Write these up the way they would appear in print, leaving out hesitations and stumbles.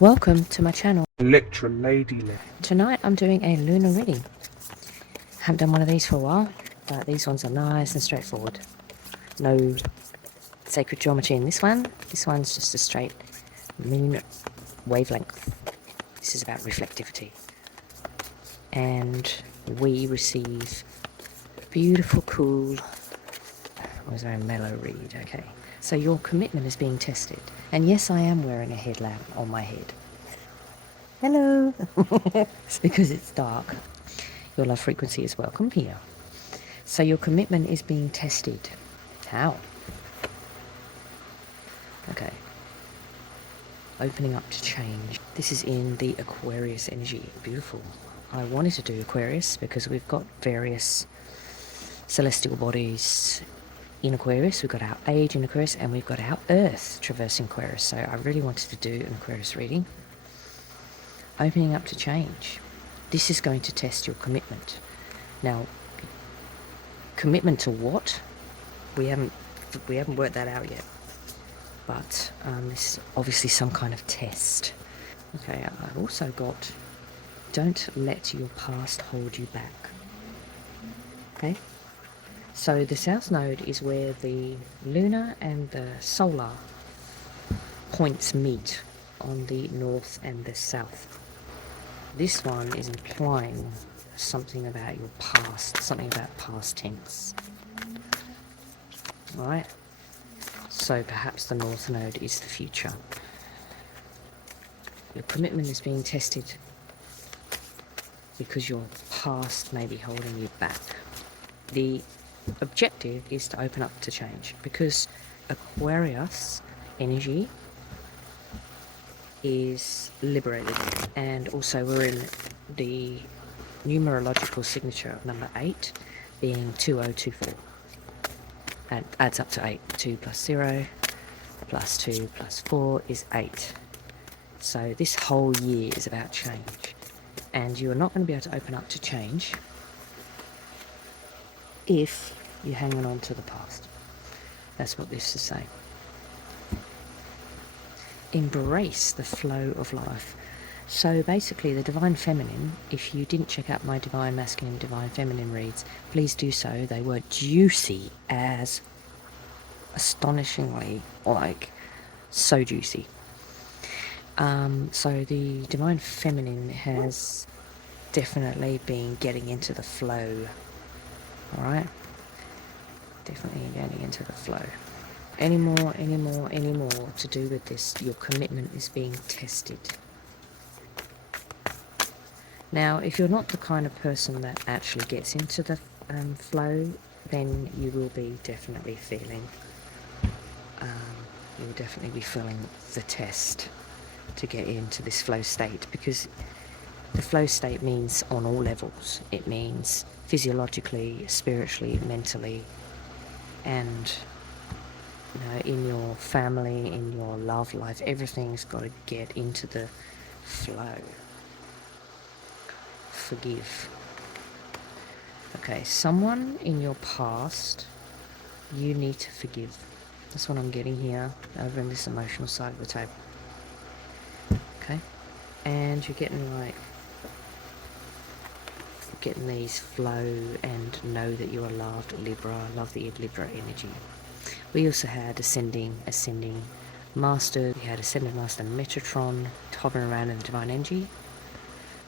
Welcome to my channel. Electra, Ladyland. Tonight I'm doing a lunar reading. Haven't done one of these for a while, but these ones are nice and straightforward. No sacred geometry in this one. This one's just a straight moon wavelength. This is about reflectivity. And we receive beautiful, cool, it was a very mellow read, okay. So your commitment is being tested. And yes, I am wearing a headlamp on my head. Hello! It's because it's dark. Your love frequency is welcome here. So your commitment is being tested. How? Okay. Opening up to change. This is in the Aquarius energy. Beautiful. I wanted to do Aquarius because we've got various celestial bodies in Aquarius. We've got our age in Aquarius and we've got our Earth traversing Aquarius. So I really wanted to do an Aquarius reading. Opening up to change. This is going to test your commitment. Now, commitment to what? We haven't worked that out yet. But this is obviously some kind of test. Okay, I've also got, don't let your past hold you back. Okay? So the South Node is where the lunar and the solar points meet on the north and the south. This one is implying something about your past, something about past tense. Alright? So perhaps the North Node is the future. Your commitment is being tested because your past may be holding you back. The objective is to open up to change because Aquarius energy is liberated, and also we're in the numerological signature of number 8 being 2024. That adds up to 8. 2 plus 0 plus 2 plus 4 is 8. So this whole year is about change, and you are not going to be able to open up to change if you're hanging on to the past. That's what this is saying. Embrace the flow of life. So basically the Divine Feminine, if you didn't check out my Divine Masculine, Divine Feminine reads, please do so. They were juicy as astonishingly, like, so juicy. So the Divine Feminine has definitely been getting into the flow. Alright? Definitely getting into the flow. Any more to do with this, your commitment is being tested. Now, if you're not the kind of person that actually gets into the flow, then you will be definitely feeling, the test to get into this flow state, because the flow state means on all levels. It means physiologically, spiritually, mentally, and in your family, in your love life, everything's got to get into the flow. Forgive. Okay, someone in your past you need to forgive. That's what I'm getting here over in this emotional side of the table. Okay, and you're getting these flow and know that you are loved. Libra, love the Libra energy. We also had ascending master. We had ascended master Metatron hovering around in the divine energy.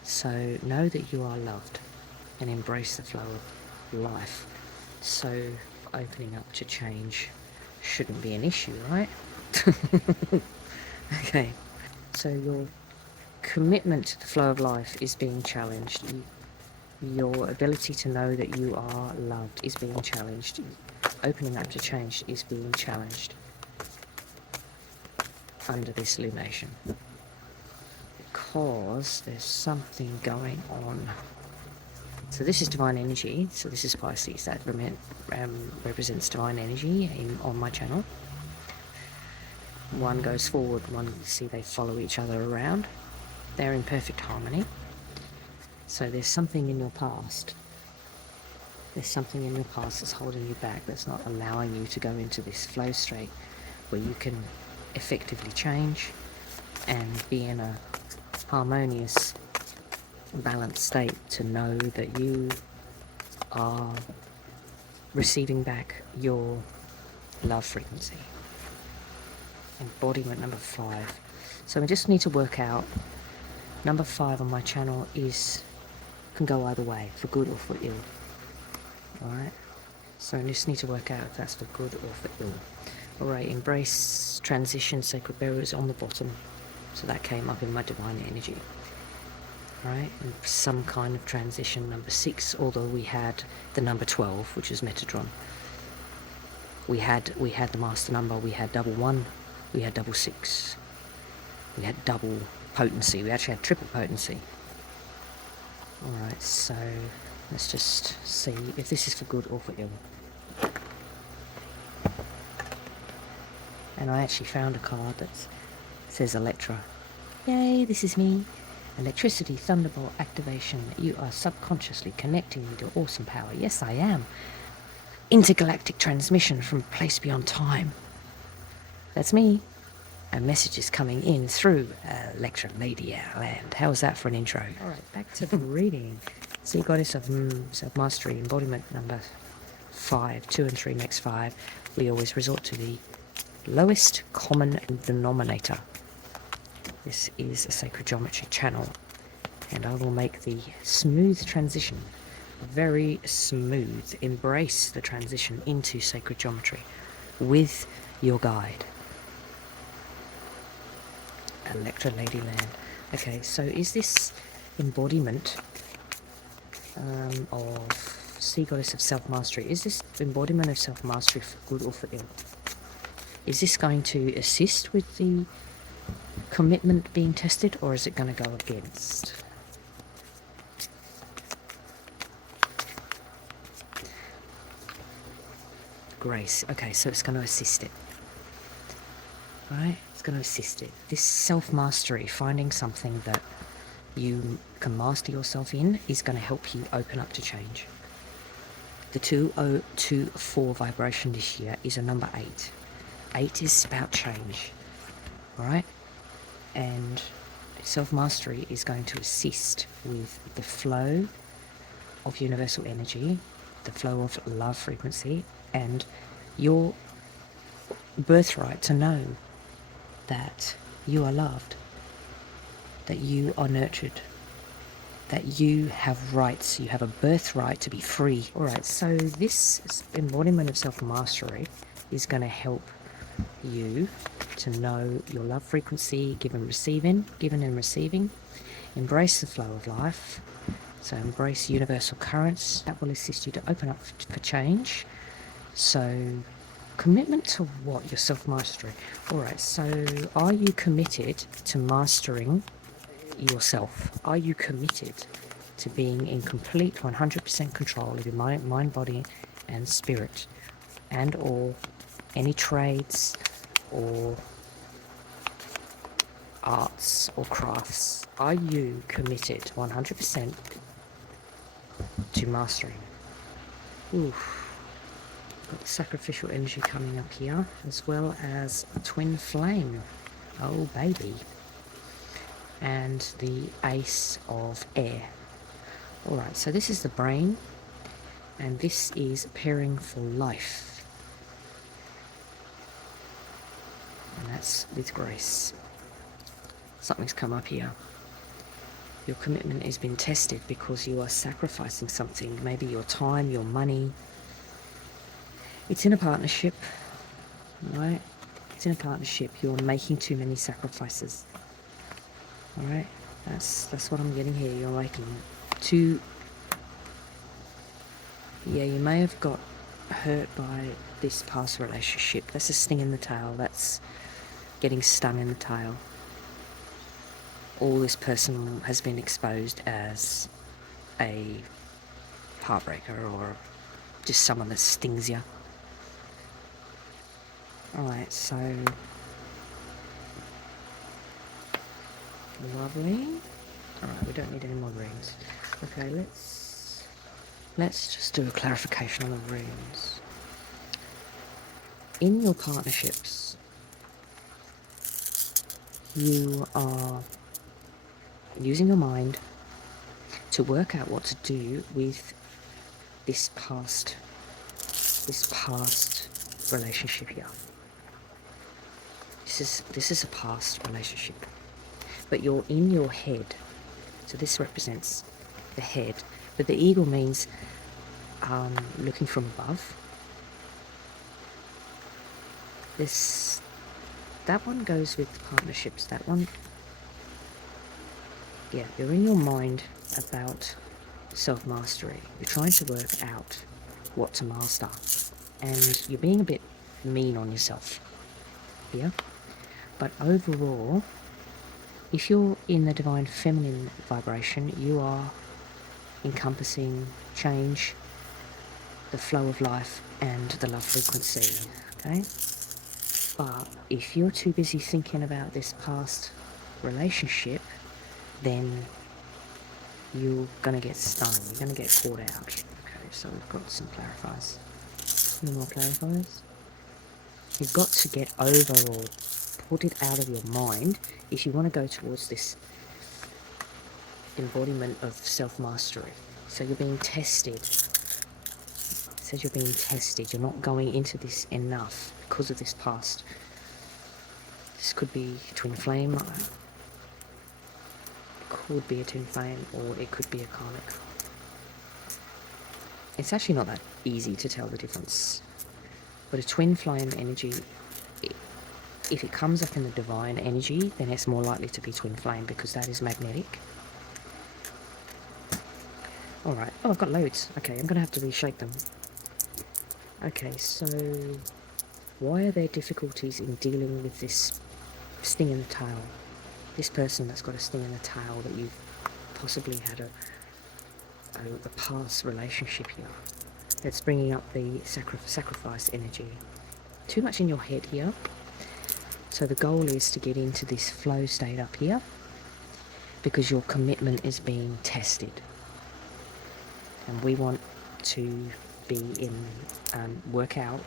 So know that you are loved and embrace the flow of life. So opening up to change shouldn't be an issue, right? Okay, so your commitment to the flow of life is being challenged. Your ability to know that you are loved is being challenged. Opening up to change is being challenged under this lunation, because there's something going on. So this is divine energy. So this is Pisces. That represents divine energy on my channel. One goes forward, one, see, they follow each other around. They're in perfect harmony. So there's something in your past. There's something in your past that's holding you back, that's not allowing you to go into this flow state where you can effectively change and be in a harmonious, balanced state to know that you are receiving back your love frequency. Embodiment number 5. So we just need to work out, number 5 on my channel can go either way, for good or for ill. Alright? So I just need to work out if that's for good or for ill. Alright, embrace transition, sacred burials on the bottom. So that came up in my divine energy. Right, and some kind of transition, number 6, although we had the number 12, which is Metatron. We had the master number, we had double 1, we had double 6. We had double potency, we actually had triple potency. Alright, so let's just see if this is for good or for ill. And I actually found a card that says Electra. Yay, this is me. Electricity, thunderbolt, activation. You are subconsciously connecting with your awesome power. Yes, I am. Intergalactic transmission from a place beyond time. That's me. A message is coming in through Electra, Ladyland. How was that for an intro? Alright, back to the reading. Sea Goddess of Self-Mastery, embodiment number 5. 2 and 3 makes 5. We always resort to the lowest common denominator. This is a sacred geometry channel, and I will make the smooth transition very smooth. Embrace the transition into sacred geometry with your guide. Electra, Ladyland. Okay, so is this embodiment of Sea Goddess of Self-Mastery, is this embodiment of self-mastery for good or for ill? Is this going to assist with the commitment being tested, or is it going to go against? Grace. Okay, so it's going to assist it. Right? It's going to assist it. This self-mastery, finding something that you can master yourself in, is going to help you open up to change. The 2024 vibration this year is a number 8. 8 is about change. Alright? And self-mastery is going to assist with the flow of universal energy, the flow of love frequency, and your birthright to know that you are loved, that you are nurtured, that you have rights, you have a birthright to be free. Alright, so this embodiment of self-mastery is going to help you to know your love frequency, giving and receiving. Embrace the flow of life. So embrace universal currents. That will assist you to open up for change. So commitment to what? Your self-mastery. Alright, so are you committed to mastering yourself? Are you committed to being in complete 100% control of your mind, body and spirit, and or any trades or arts or crafts? Are you committed 100% to mastering? Oof. Got sacrificial energy coming up here, as well as a twin flame. Oh baby. And the ace of air. Alright, so this is the brain, and this is pairing for life. And that's with grace. Something's come up here. Your commitment has been tested because you are sacrificing something, maybe your time, your money. It's in a partnership, right? It's in a partnership. You're making too many sacrifices. Alright? That's what I'm getting here. You're making too... Yeah, you may have got hurt by this past relationship. That's a sting in the tail. That's getting stung in the tail. Or this person has been exposed as a heartbreaker or just someone that stings you. Alright, so lovely. Alright, we don't need any more runes. Okay, let's just do a clarification on the runes. In your partnerships, you are using your mind to work out what to do with this past relationship here. This is a past relationship, but you're in your head. So this represents the head, but the eagle means looking from above. That one goes with partnerships. That one, yeah, you're in your mind about self-mastery. You're trying to work out what to master, and you're being a bit mean on yourself here. But overall, if you're in the divine feminine vibration, you are encompassing change, the flow of life, and the love frequency, okay? But if you're too busy thinking about this past relationship, then you're going to get stung. You're going to get caught out. Okay, so we've got some clarifiers. Any more clarifiers? You've got to get over or put it out of your mind if you want to go towards this embodiment of self-mastery. So you're being tested. It says you're being tested. You're not going into this enough because of this past. This could be twin flame. It could be a twin flame, or it could be a karmic. It's actually not that easy to tell the difference. But a twin flame energy, if it comes up in the divine energy, then it's more likely to be twin flame because that is magnetic. Alright. Oh, I've got loads. Okay, I'm going to have to reshape them. Okay, so why are there difficulties in dealing with this sting in the tail? This person that's got a sting in the tail that you've possibly had a past relationship here. That's bringing up the sacrifice energy. Too much in your head here. So the goal is to get into this flow state up here because your commitment is being tested. And we want to be in, work out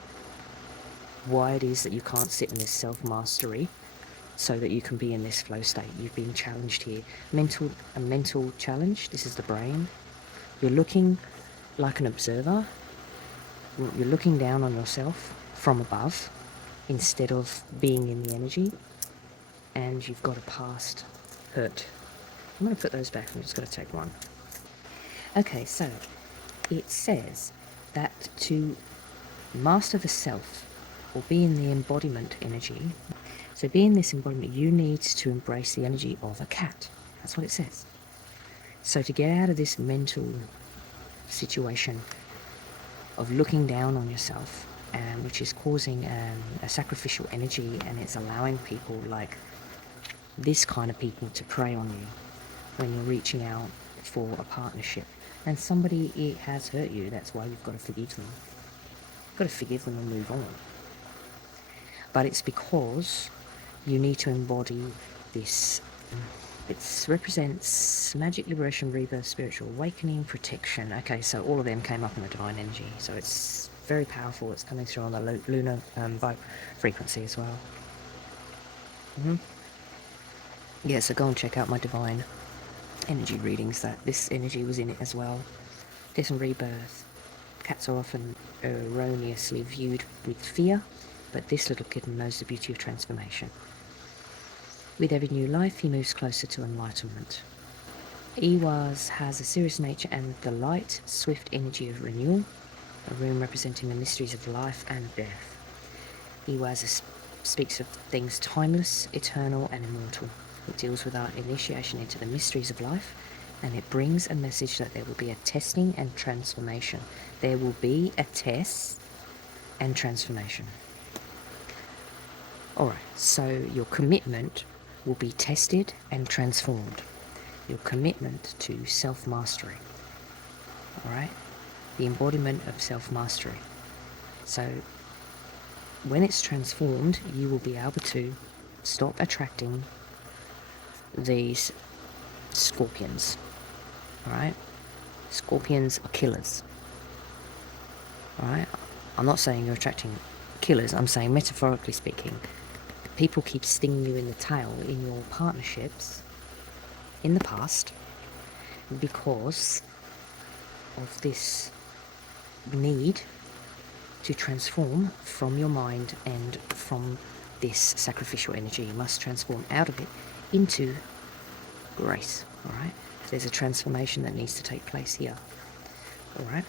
why it is that you can't sit in this self-mastery so that you can be in this flow state. You've been challenged here. A mental challenge. This is the brain. You're looking like an observer. You're looking down on yourself from above instead of being in the energy. And you've got a past hurt. I'm going to put those back. I'm just going to take one. Okay, so it says that to master the self or be in the embodiment energy, so be in this embodiment, you need to embrace the energy of a cat. That's what it says. So to get out of this mental situation of looking down on yourself, which is causing a sacrificial energy, and it's allowing people like this kind of people to prey on you when you're reaching out for a partnership. And somebody, it has hurt you, that's why you've got to forgive them. You've got to forgive them and move on. But it's because you need to embody this. It represents magic, liberation, rebirth, spiritual awakening, protection. Okay, so all of them came up in the divine energy. So it's very powerful. It's coming through on the lunar frequency as well. Yeah, so go and check out my divine energy readings. That this energy was in it as well. Death and rebirth. Cats are often erroneously viewed with fear, but this little kitten knows the beauty of transformation. With every new life, he moves closer to enlightenment. Iwas has a serious nature and the light, swift energy of renewal, a room representing the mysteries of life and death. Iwas speaks of things timeless, eternal, and immortal. It deals with our initiation into the mysteries of life, and it brings a message that there will be a testing and transformation. There will be a test and transformation. Alright, so your commitment will be tested and transformed. Your commitment to self-mastery. Alright? The embodiment of self-mastery. So, when it's transformed, you will be able to stop attracting these scorpions. Alright? Scorpions are killers. Alright? I'm not saying you're attracting killers, I'm saying metaphorically speaking. people keep stinging you in the tail in your partnerships in the past because of this need to transform from your mind and from this sacrificial energy. You must transform out of it into grace, all right? There's a transformation that needs to take place here, all right?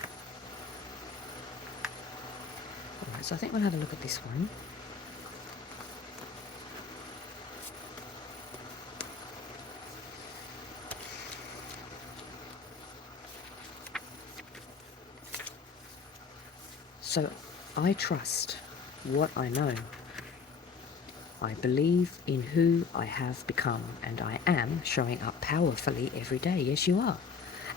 All right, so I think we'll have a look at this one. So, I trust what I know. I believe in who I have become, and I am showing up powerfully every day. Yes, you are.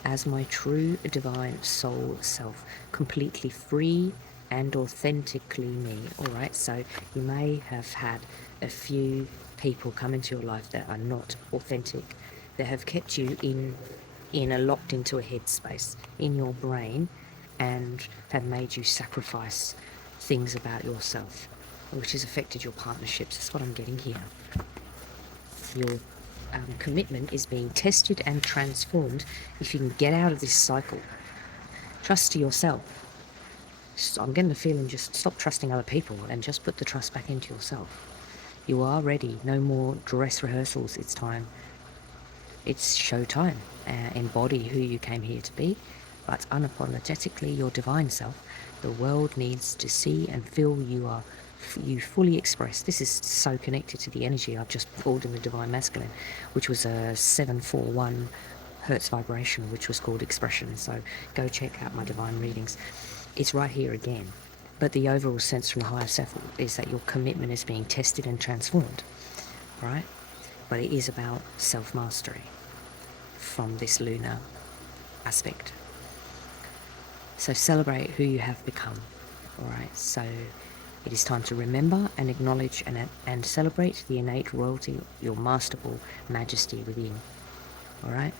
As my true divine soul self, completely free and authentically me. Alright, so you may have had a few people come into your life that are not authentic, that have kept you locked into a headspace in your brain and have made you sacrifice things about yourself, which has affected your partnerships. That's what I'm getting here. Your commitment is being tested and transformed if you can get out of this cycle. Trust to yourself. I'm getting the feeling, just stop trusting other people and just put the trust back into yourself. You are ready. No more dress rehearsals. It's time. It's show time. Embody who you came here to be, but unapologetically your divine self. The world needs to see and feel you fully express. This is so connected to the energy I've just pulled in the Divine Masculine, which was a 741 Hertz vibration, which was called Expression. So go check out my divine readings. It's right here again. But the overall sense from the higher self is that your commitment is being tested and transformed, right? But it is about self-mastery from this lunar aspect. So celebrate who you have become, all right? So it is time to remember and acknowledge and celebrate the innate royalty, your masterful majesty within, all right?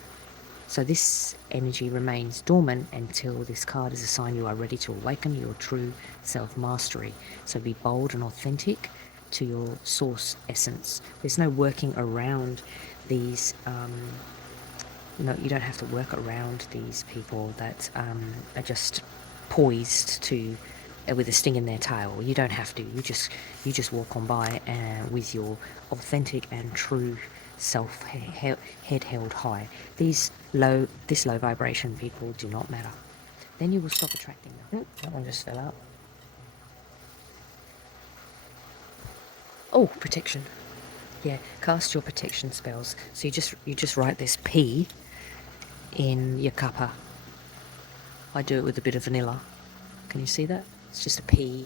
So this energy remains dormant until this card is a sign you are ready to awaken your true self-mastery. So be bold and authentic to your source essence. There's no working around these, no, you don't have to work around these people that are just poised to, with a sting in their tail. You don't have to. You just walk on by with your authentic and true self, head held high. This low vibration people do not matter. Then you will stop attracting them. That one just fell out. Oh, protection. Yeah, cast your protection spells. So you just write this P in your cuppa. I do it with a bit of vanilla. Can you see that? It's just a P.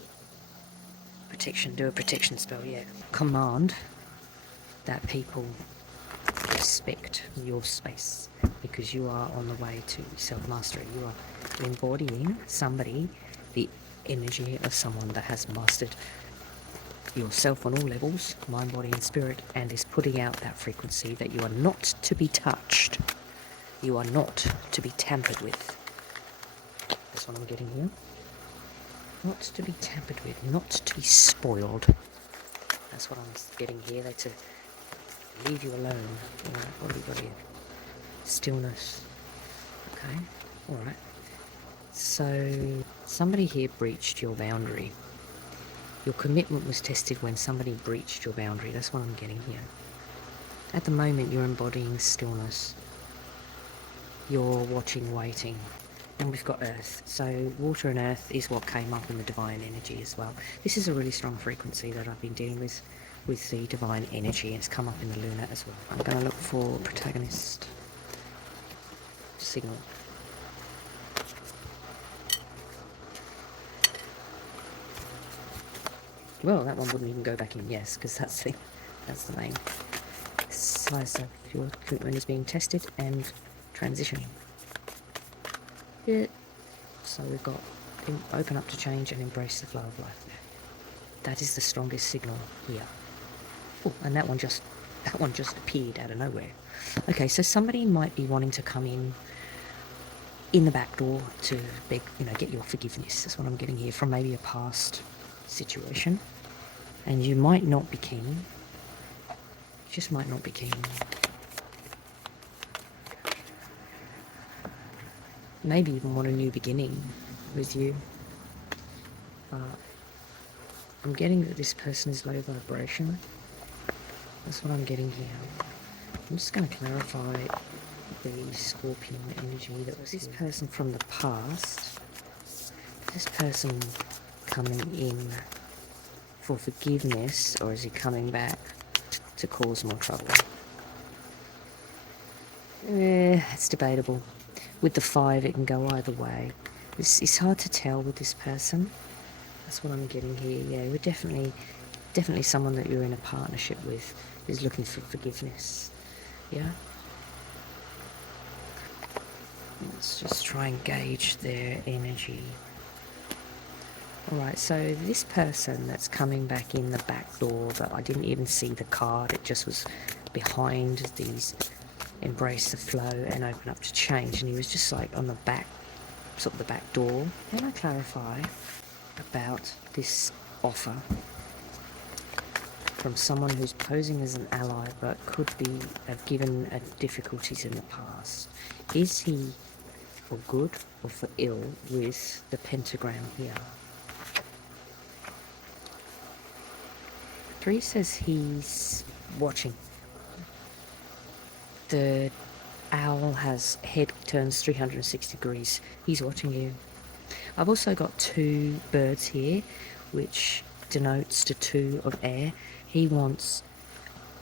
Protection. Do a protection spell. Yeah. Command that people respect your space, because you are on the way to self-mastery. You are embodying the energy of someone that has mastered yourself on all levels, mind, body and spirit, and is putting out that frequency that you are not to be touched. You are not to be tampered with. That's what I'm getting here. Not to be tampered with, not to be spoiled. That's what I'm getting here. They're to leave you alone. Alright, what have we got here? Stillness. Okay, alright. So, somebody here breached your boundary. Your commitment was tested when somebody breached your boundary. That's what I'm getting here. At the moment, you're embodying stillness. You're watching, waiting. And we've got earth. So water and earth is what came up in the divine energy as well. This is a really strong frequency that I've been dealing with the divine energy. It's come up in the lunar as well. I'm going to look for protagonist signal. Well, that one wouldn't even go back in, yes, because that's the main size of your commitment is being tested and transitioning. Yeah. So we've got open up to change and embrace the flow of life. That is the strongest signal here. Oh, and that one just appeared out of nowhere. Okay, so somebody might be wanting to come in the back door to beg, get your forgiveness. That's what I'm getting here, from maybe a past situation. And you might not be keen Just might not be keen. Maybe even want a new beginning with you. But I'm getting that this person is low vibration. That's what I'm getting here. I'm just going to clarify the Scorpion energy that was this person from the past. This person coming in for forgiveness, or is he coming back to cause more trouble? It's debatable. With the 5, it can go either way. It's hard to tell with this person. That's what I'm getting here. Yeah, you're definitely someone that you're in a partnership with is looking for forgiveness. Yeah. Let's just try and gauge their energy. Alright, so this person that's coming back in the back door, that I didn't even see the card, it just was behind these embrace the flow and open up to change, and he was just like on the back, sort of the back door. Can I clarify about this offer from someone who's posing as an ally but could be have given difficulties in the past? Is he for good or for ill with the pentagram here? 3 says he's watching. The owl has head turns 360 degrees. He's watching you. I've also got 2 birds here, which denotes to 2 of air. He wants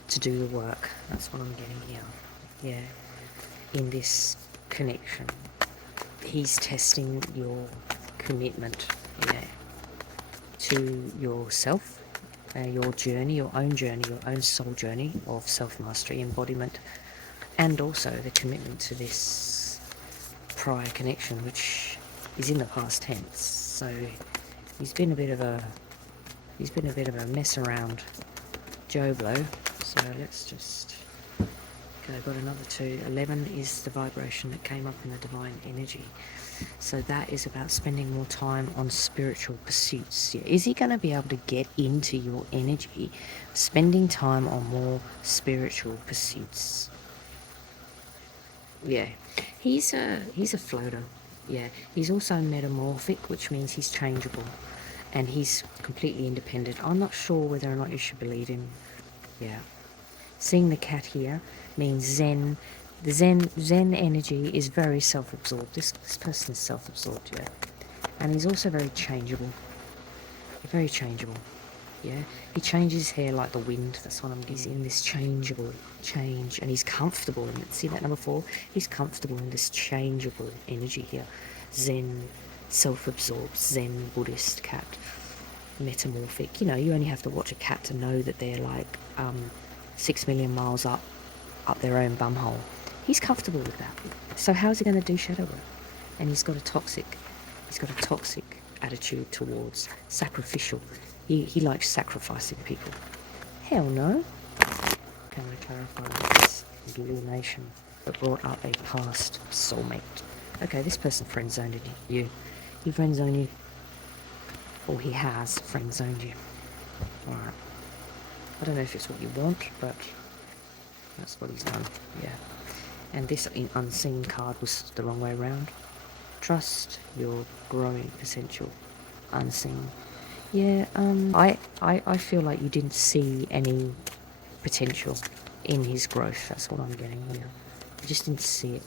to do the work. That's what I'm getting here. Yeah. In this connection. He's testing your commitment, yeah, to yourself. Your journey, your own soul journey of self-mastery, embodiment, and also the commitment to this prior connection, which is in the past tense. So he's been a bit of a mess around Joe Blow. So let's just go. Got another 2. 11 is the vibration that came up in the divine energy. So that is about spending more time on spiritual pursuits. Yeah. Is he going to be able to get into your energy, spending time on more spiritual pursuits? Yeah, he's a floater. Yeah, he's also metamorphic, which means he's changeable, and he's completely independent. I'm not sure whether or not you should believe him. Yeah, seeing the cat here means Zen. The Zen energy is very self-absorbed. This person is self-absorbed, yeah. And he's also very changeable. Very changeable, yeah. He changes his hair like the wind. That's what I'm getting. He's in this changeable change, and he's comfortable in it. See that number 4? He's comfortable in this changeable energy here. Zen, self-absorbed, Zen Buddhist cat. Metamorphic. You know, you only have to watch a cat to know that they're like 6 million miles up their own bumhole. He's comfortable with that. So how's he going to do shadow work? And he's got a toxic attitude towards sacrificial. He likes sacrificing people. Hell no. Can I clarify this illumination that brought up a past soulmate? Okay, this person friend-zoned you. He friend-zoned you. Or he has friend-zoned you. Alright. I don't know if it's what you want, but that's what he's done. Yeah. And this unseen card was the wrong way around. Trust your growing potential. Unseen. Yeah, I feel like you didn't see any potential in his growth. That's what I'm getting here. You just didn't see it.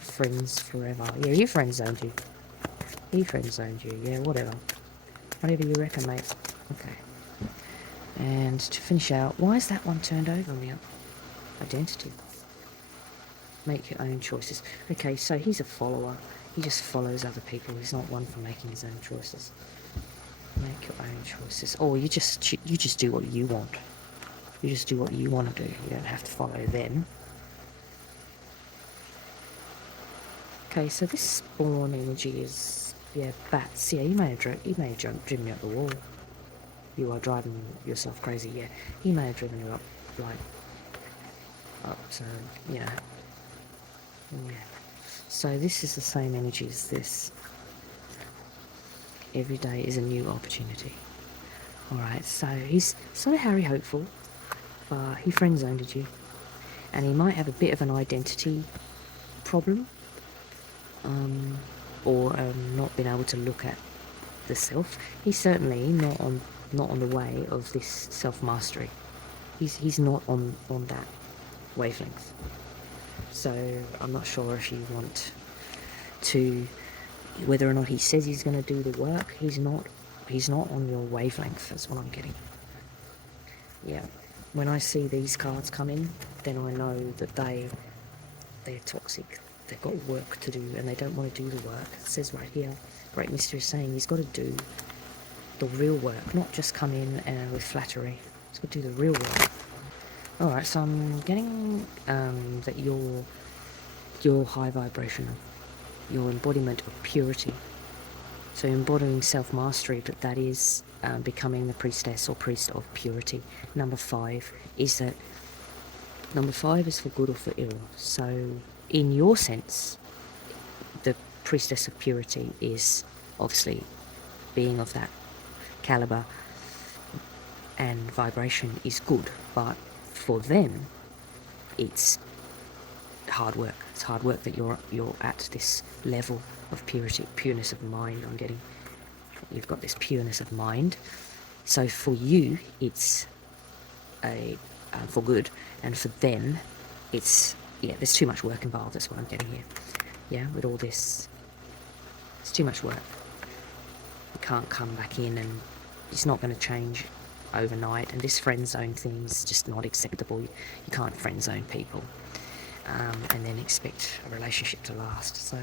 Friends forever. Yeah, your friend zoned you. He friend zoned you. Yeah, whatever. Whatever you reckon, mate. Okay. And to finish out, why is that one turned over on the identity? Make your own choices. Okay, so he's a follower. He just follows other people. He's not one for making his own choices. Make your own choices. Or you just do what you want. You just do what you want to do. You don't have to follow them. Okay, so this spawn energy is, yeah, bats. Yeah, you may have driven me up the wall. You are driving yourself crazy. Yeah, he may have driven you up, like, up. So yeah. Yeah. So this is the same energy as this. Every day is a new opportunity. Alright, so he's sort of Harry hopeful. but he friend zoned you, and he might have a bit of an identity problem, or not being able to look at the self. He's certainly not on the way of this self-mastery. He's not on that wavelength. So I'm not sure if you want to, whether or not he says he's going to do the work, he's not on your wavelength. That's what I'm getting. Yeah, when I see these cards come in, then I know that they're toxic. They've got work to do and they don't want to do the work. It says right here, Great Mystery is saying he's got to do the real work, not just come in with flattery. He's got to do the real work. Alright, so I'm getting that you're high vibrational. Your embodiment of purity. So you're embodying self-mastery, but that is becoming the priestess or priest of purity. Number 5 is for good or for ill. So in your sense, the priestess of purity is obviously being of that caliber and vibration is good, but for them it's hard work. It's hard work that you're at this level of purity, pureness of mind. I'm getting, you've got this pureness of mind. So for you, it's for good, and for them, it's, yeah, there's too much work involved. That's what I'm getting here. Yeah, with all this, it's too much work. You can't come back in, and it's not going to change overnight. And this friend zone thing is just not acceptable. You can't friend zone people. And then expect a relationship to last. So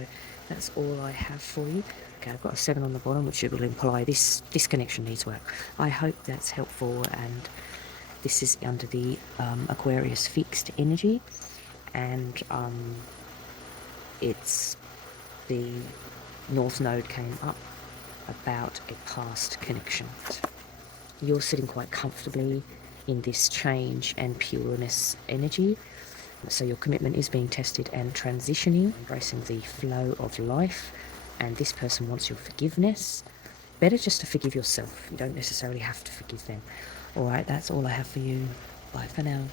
that's all I have for you. Okay, I've got a 7 on the bottom, which will imply this connection needs work. I hope that's helpful, and this is under the Aquarius fixed energy, and it's the North Node came up about a past connection. You're sitting quite comfortably in this change and pureness energy. So your commitment is being tested and transitioning, embracing the flow of life, and this person wants your forgiveness. Better just to forgive yourself. You don't necessarily have to forgive them. Alright, that's all I have for you. Bye for now.